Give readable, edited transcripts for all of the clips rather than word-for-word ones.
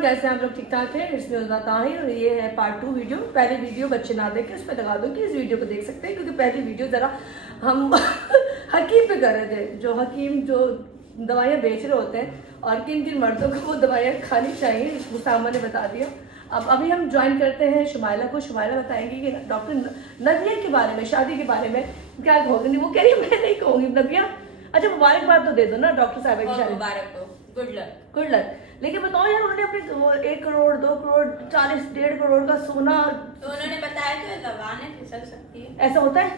Everyone, कैसे हैं आप लोग? ठीक ठाक है। इसमें उज़मा ताहिर और ये है पार्ट 2 वीडियो। पहली वीडियो बच्चे ना देखें, उस पर लगा दो कि इस वीडियो को देख सकते हैं, क्योंकि पहली वीडियो ज़रा हम हकीम पे कर रहे थे। जो हकीम जो दवाइयाँ बेच रहे होते हैं और किन किन मर्दों को वो दवाइयाँ खानी चाहिए, मुसामा ने बता दिया। अब अभी हम ज्वाइन करते हैं शुमाइला को। शुमाइला बताएंगी कि डॉक्टर नबिया के बारे में, शादी के बारे में क्या कहोगे। वो कह रही है मैं नहीं कहूँगी नबिया। अच्छा, मुबारकबाद तो दे दो ना डॉक्टर साहब की शादी। मुबारक हो, गुड लक। Good luck. लेकिन बताओ यार, उन्होंने अपने 1 करोड़ 2 करोड़ 40 1.5 करोड़ का सोना, तो उन्होंने बताया तो लगाने फिसल सकती है। ऐसा होता है।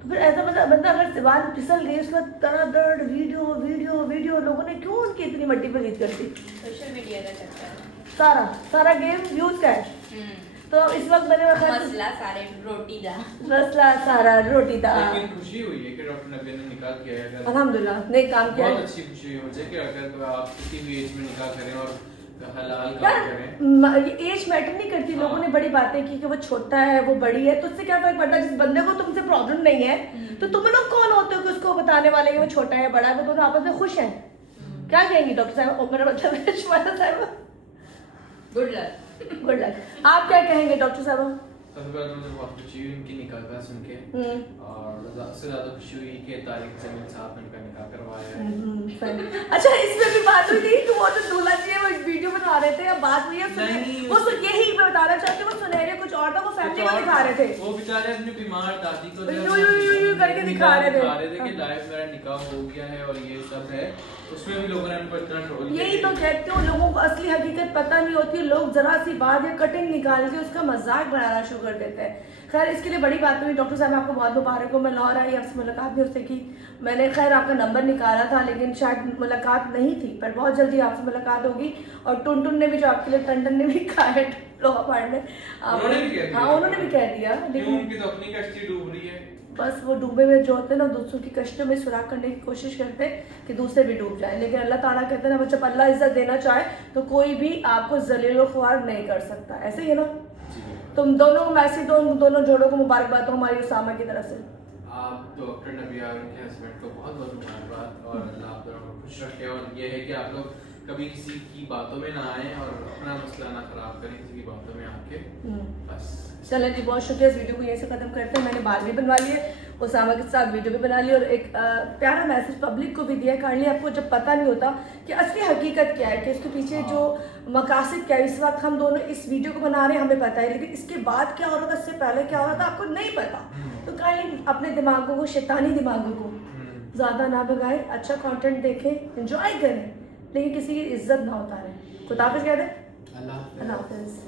तो फिर ऐसा बंदा अगर दीवार में फिसल गई, उसके बाद दर्द वीडियो वीडियो वीडियो, लोगों ने क्यों उनकी इतनी मट्टी पर जीत कर दी? सोशल मीडिया का चक्कर है। सारा गेम व्यूज का है। तो इस वक्त मैंने मसला सारे रोटी दा। मसला सारा रोटी दा। लेकिन खुशी हुई है कि डॉक्टर नबिया ने निकाह किया है। अगर अल्हम्दुलिल्लाह नेक काम किया है। बहुत अच्छी खुशी हुई मुझे कि अगर आप किसी भी एज में निकाह करें और हलाल काम करें। यार एज मैटर नहीं करती। लोगों ने बड़ी बातें की कि वो छोटा है वो बड़ी है, तो उससे क्या फर्क पड़ता है? जिस बंदे को तुमसे प्रॉब्लम नहीं है तो तुम लोग कौन होते हो कि उसको बताने वाले कि वो छोटा है बड़ा है? वो दोनों आपस में खुश हैं। क्या कहेंगी डॉक्टर साहब? मेरा मतलब है शुमाइला साहब, गुड लक। Good luck. आप क्या कहेंगे डॉक्टर साहब? सबसे पहले मुझे बहुत खुशी हुई उनकी निकाह का सुन के, और सबसे ज्यादा खुशी हुई कि तारिक जमील साहब ने उनका निकाह करवाया है। अच्छा, इसमें भी बात हुई थी कि वो तो दूल्हा जी है, वो वीडियो बना रहे थे। अब बात हुई है नहीं, वो यही मैं बताना चाहती हूँ, वो सुनहरे कुछ और था, वो फैमिली को दिखा रहे थे। वो बेचारे अपनी बीमार दादी को यूं करके दिखा रहे थे कि लाइव मेरा निकाह हो गया है और ये सब है। उसमें भी लोगों ने उनको इतना ट्रोल किया। यही तो कहती हूँ, लोगों को असली हकीकत पता नहीं होती। लोग जरा सी बात या कटिंग निकाल के उसका मजाक बनाना शुरू कर देते हैं। खैर, इसके लिए बड़ी बात हुई। डॉक्टर साहब आपको बहुत मुबारक हो। मैं लाहौर आई, आपसे मुलाकात भी उससे की। मैंने खैर आपका नंबर निकाला था, लेकिन शायद मुलाकात नहीं थी, पर बहुत जल्दी आपसे मुलाकात होगी। और टुनटुन ने भी जो आपके लिए टंडन ने भी कहा है लोहा पाड़ने, उन्होंने भी कह दिया। लेकिन उनकी तो अपनी कश्ती डूब रही है। बस वो डूबे हुए जो होते हैं ना, दूसरों की कष्टों में सुराग करने की कोशिश करते हैं कि दूसरे भी डूब जाए। लेकिन अल्लाह ताला कहते हैं ना, जब अल्लाह इज्जत देना चाहे तो कोई भी आपको जलील ख्वार नहीं कर सकता। ऐसे ही है ना? तुम दोनों को मैसेज दो, दोनों जोड़ों को मुबारकबाद हो हमारी उसामा की तरफ से। आप डॉक्टर नबिया और उनके हस्बैंड को बहुत बहुत मुबारकबाद, और अल्लाह आप दोनों को खुश रखे। और ये है कि आप लोग कभी किसी की बातों में ना आए और अपना मसला ना खराब करें किसी की बातों में आके। बस चलें जी, बहुत शुक्रिया। इस वीडियो को यहीं से खत्म करते हैं। मैंने बाल भी बनवा लिए, उसामा के साथ वीडियो भी बना ली, और एक प्यारा मैसेज पब्लिक को भी दिया। काइंडली, आपको जब पता नहीं होता कि असली हकीकत क्या है, कि इसके पीछे जो मकासद क्या है, इस वक्त हम दोनों इस वीडियो को बना रहे हैं, हमें पता है, लेकिन इसके बाद क्या हो रहा था, इससे पहले क्या हो रहा था, आपको नहीं पता। तो काइंडली अपने दिमागों को, शैतानी दिमागों को ज़्यादा ना भगाएं। अच्छा कंटेंट देखें, एंजॉय करें, लेकिन किसी की इज्जत ना उतारें। खुदाफिज कह दें। अल्लाह अल्लाह हाफिज़।